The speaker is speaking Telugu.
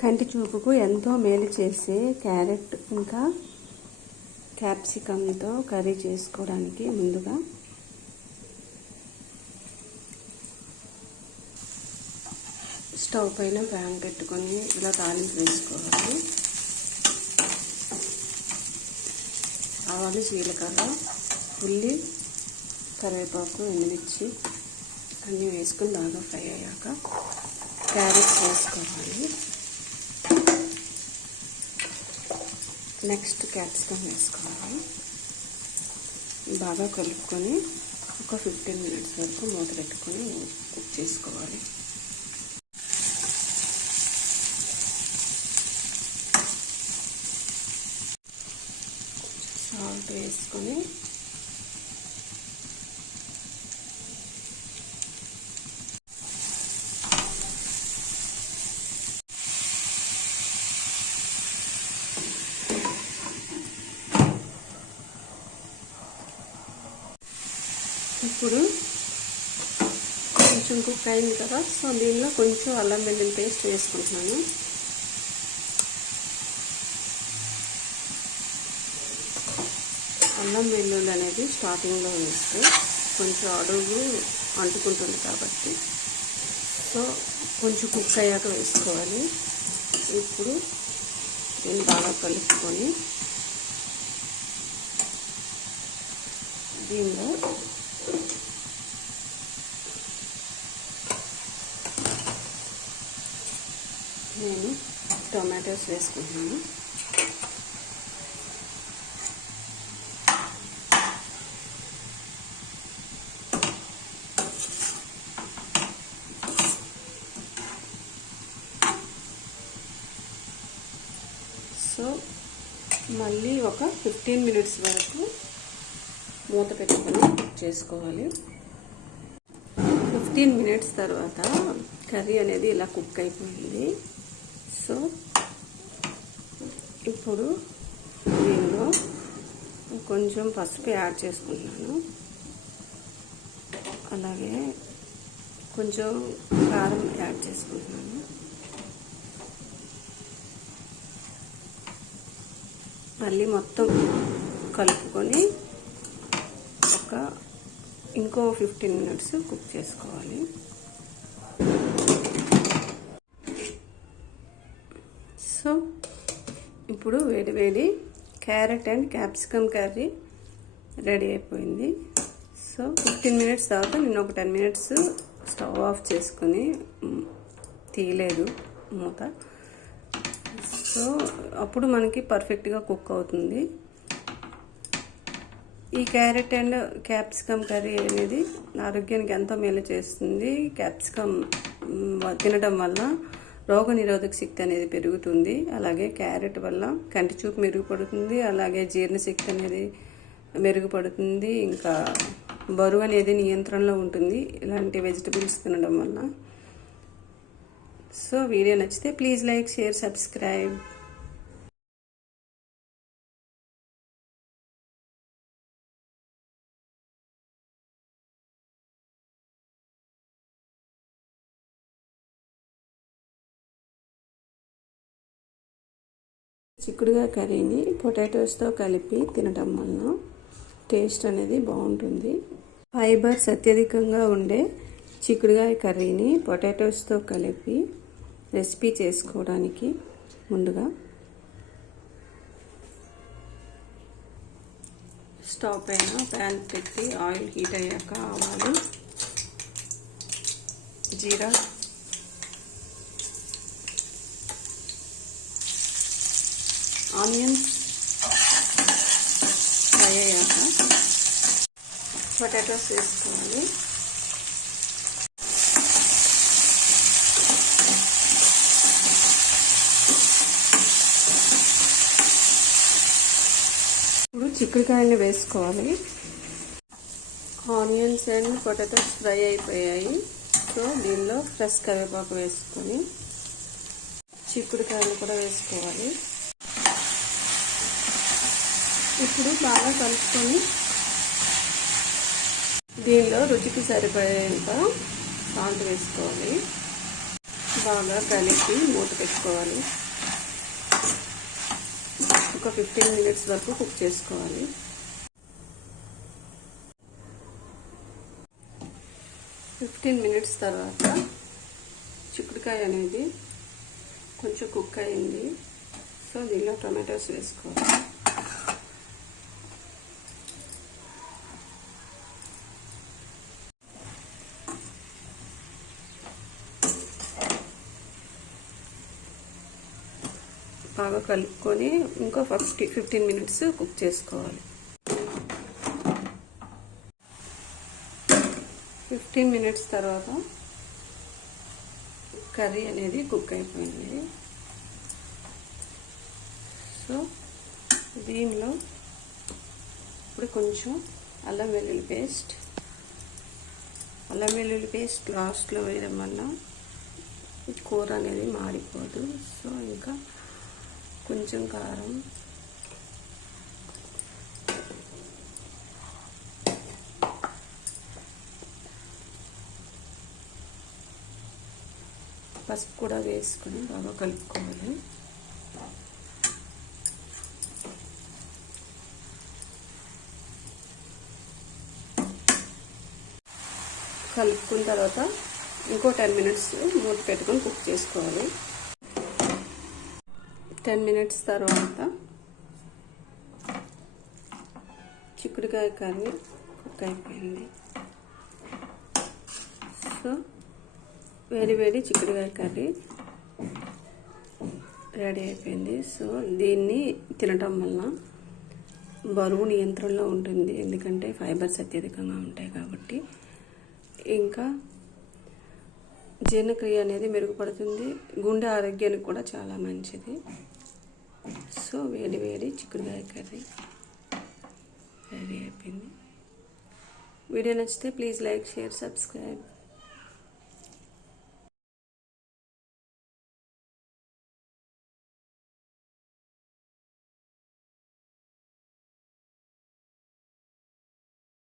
కంటి చూపుకు ఎంతో మేలు చేసే క్యారెట్ ఇంకా క్యాప్సికమ్తో కర్రీ చేసుకోవడానికి ముందుగా స్టవ్ పైన ప్యాన్ పెట్టుకొని ఇలా తాలింపు వేసుకోవాలి. ఆవాలు, జీలకర్ర, ఉల్లి, కరివేపాకు, ఎండుమిర్చి అన్నీ వేసుకొని బాగా ఫ్రై అయ్యాక క్యారెట్స్ వేసుకోవాలి. నెక్స్ట్ క్యాప్సికమ్ వేసుకోవాలి. బాగా కలుపుకొని ఒక 15 మినిట్స్ వరకు మూత పెట్టుకొని కుక్ చేసుకోవాలి. సాల్ట్ వేసుకొని ఇప్పుడు కొంచెం కుక్ అయింది కదా, సో దీనిలో కొంచెం అల్లం వెల్లుల్లి పేస్ట్ వేసుకుంటున్నాను. అల్లం వెల్లుల్లి అనేది స్టార్టింగ్లో వేస్తే కొంచెం అడుగు అంటుకుంటుంది కాబట్టి సో కొంచెం కుక్ అయ్యాక వేసుకోవాలి. ఇప్పుడు దీన్ని బాగా కలుపుకొని దీనిలో నేను టొమాటోస్ వేసుకుంటున్నాను. సో మళ్ళీ ఒక 15 మినిట్స్ వరకు మూత పెట్టుకొని కుక్ చేసుకోవాలి. 15 మినిట్స్ తర్వాత కర్రీ అనేది ఇలా కుక్ అయిపోయింది. సో ఇప్పుడు దీనిలో కొంచెం పసుపు యాడ్ చేసుకుంటున్నాను. అలాగే కొంచెం కారం యాడ్ చేసుకుంటున్నాను. మళ్ళీ మొత్తం కలుపుకొని ఇంకో 15 మినిట్స్ కుక్ చేసుకోవాలి. సో ఇప్పుడు వేడి carrot and capsicum curry ready అయిపోయింది. సో 15 మినిట్స్ తర్వాత నేను ఒక 10 మినిట్స్ స్టవ్ ఆఫ్ చేసుకుని తీయలేదు మూత. సో అప్పుడు మనకి పర్ఫెక్ట్గా కుక్ అవుతుంది. ఈ క్యారెట్ అండ్ క్యాప్సికమ్ కర్రీ అనేది ఆరోగ్యానికి ఎంతో మేలు చేస్తుంది. క్యాప్సికమ్ తినడం వల్ల రోగనిరోధక శక్తి అనేది పెరుగుతుంది. అలాగే క్యారెట్ వల్ల కంటి చూపు మెరుగుపడుతుంది. అలాగే జీర్ణశక్తి అనేది మెరుగుపడుతుంది. ఇంకా బరువు అనేది నియంత్రణలో ఉంటుంది ఇలాంటి వెజిటబుల్స్ తినడం వల్ల. సో వీడియో నచ్చితే ప్లీజ్ లైక్, షేర్, సబ్స్క్రైబ్. చిక్కుడుకాయ కర్రీని పొటాటోస్తో కలిపి తినడం వలన టేస్ట్ అనేది బాగుంటుంది. ఫైబర్స్ అత్యధికంగా ఉండే చిక్కుడుకాయ కర్రీని పొటాటోస్తో కలిపి రెసిపీ చేసుకోవడానికి ముందుగా స్టవ్ పైన ప్యాన్ పెట్టి ఆయిల్ హీట్ అయ్యాక ఆవాలు, జీరా, ఆనియన్స్ ఫ్రై అయ్యాక పొటాటోస్ వేసుకోవాలి. ఇప్పుడు చిక్కుడుకాయలు వేసుకోవాలి. ఆనియన్స్ అండ్ పొటాటోస్ ఫ్రై అయిపోయాయి. సో దీనిలో ఫ్రెష్ కరివేపాకు వేసుకొని చిక్కుడుకాయలు కూడా వేసుకోవాలి. ఇప్పుడు బాగా కలుపుకొని దీనిలో రుచికి సరిపడేంత సాల్ట్ వేసుకోవాలి. బాగా కలిపి మూత పెట్టుకోవాలి. ఒక 15 మినిట్స్ వరకు కుక్ చేసుకోవాలి. 15 మినిట్స్ తర్వాత చిక్కుడుకాయ అనేది కొంచెం కుక్ అయింది. సో దీనిలో టొమాటోస్ వేసుకోవాలి. బాగా కలుపుకొని ఇంకో 15 మినిట్స్ కుక్ చేసుకోవాలి. 15 మినిట్స్ తర్వాత కర్రీ అనేది కుక్ అయిపోయింది. సో దీనిలో ఇప్పుడు కొంచెం అల్లం వెల్లుల్లి పేస్ట్ లాస్ట్లో వేయడం వల్ల కూర అనేది మాడిపోదు. సో ఇంకా కొంచెం కారం, పసుపు కూడా వేసుకొని బాగా కలుపుకోవాలి. కలుపుకున్న తర్వాత ఇంకో 10 మినిట్స్ మూత పెట్టుకొని కుక్ చేసుకోవాలి. 10 మినిట్స్ తర్వాత చిక్కుడుకాయ కర్రీ కుక్ అయిపోయింది. సో వేడి చిక్కుడుకాయ కర్రీ రెడీ అయిపోయింది. సో దీన్ని తినటం వల్ల బరువు నియంత్రణలో ఉంటుంది, ఎందుకంటే ఫైబర్స్ అత్యధికంగా ఉంటాయి కాబట్టి. ఇంకా జీర్ణక్రియ అనేది మెరుగుపడుతుంది, గుండె ఆరోగ్యానికి కూడా చాలా మంచిది. సో వేడి చిక్కుడుకాయ కర్రీ రెడీ అయిపోయింది. వీడియో నచ్చితే ప్లీజ్ లైక్, షేర్, సబ్స్క్రైబ్.